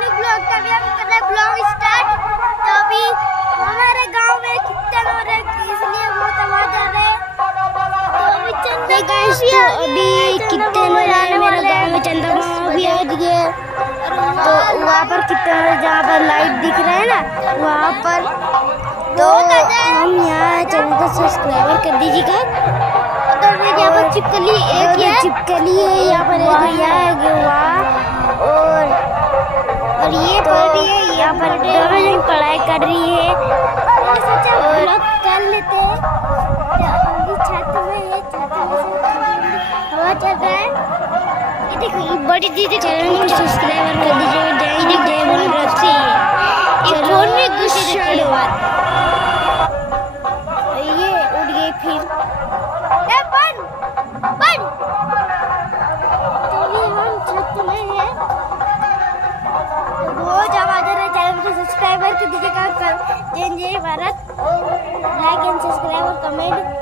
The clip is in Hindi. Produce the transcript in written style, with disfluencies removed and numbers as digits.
न्यू ब्लॉग का भी हम कर रहे हैं ब्लॉग स्टार्ट। तो अभी हमारे गांव में कीर्तन हो रहा है इसलिए बहुत आवाज आ रहा है। तो अभी चंदा गाइस तो अभी कीर्तन हो रहा है मेरे गांव में। चंदा मामा भी आ गई है तो वहाँ पर कीर्तन जहाँ पर लाइट दिख रहा है ना वहाँ पर। तो हम यहाँ चैनल को सब्सक्राइबर कर दीजिएगा। तो यहाँ पर चिपकली एक है, चिपकली है यहाँ पर, एक वहाँ और ये पर भी है। यहाँ पर दोनों जन पढ़ाई कर रही है और ब्लॉग कर लेते हैं। अभी छत में है, छत में हवा चल रहा है। ये देखो ये बड़ी दीदी चैनल को सब्सक्राइबर कर दीजिए। जय बोल रखी है ये फोन में घुस ये उड़ गई फिर बन बन। तो ये हम छत में है बहुत आवाज आ रहा है। चैनल को सब्सक्राइबर कर दीजिएगा। जय जय भारत, लाइक एंड सब्सक्राइब और कमेंट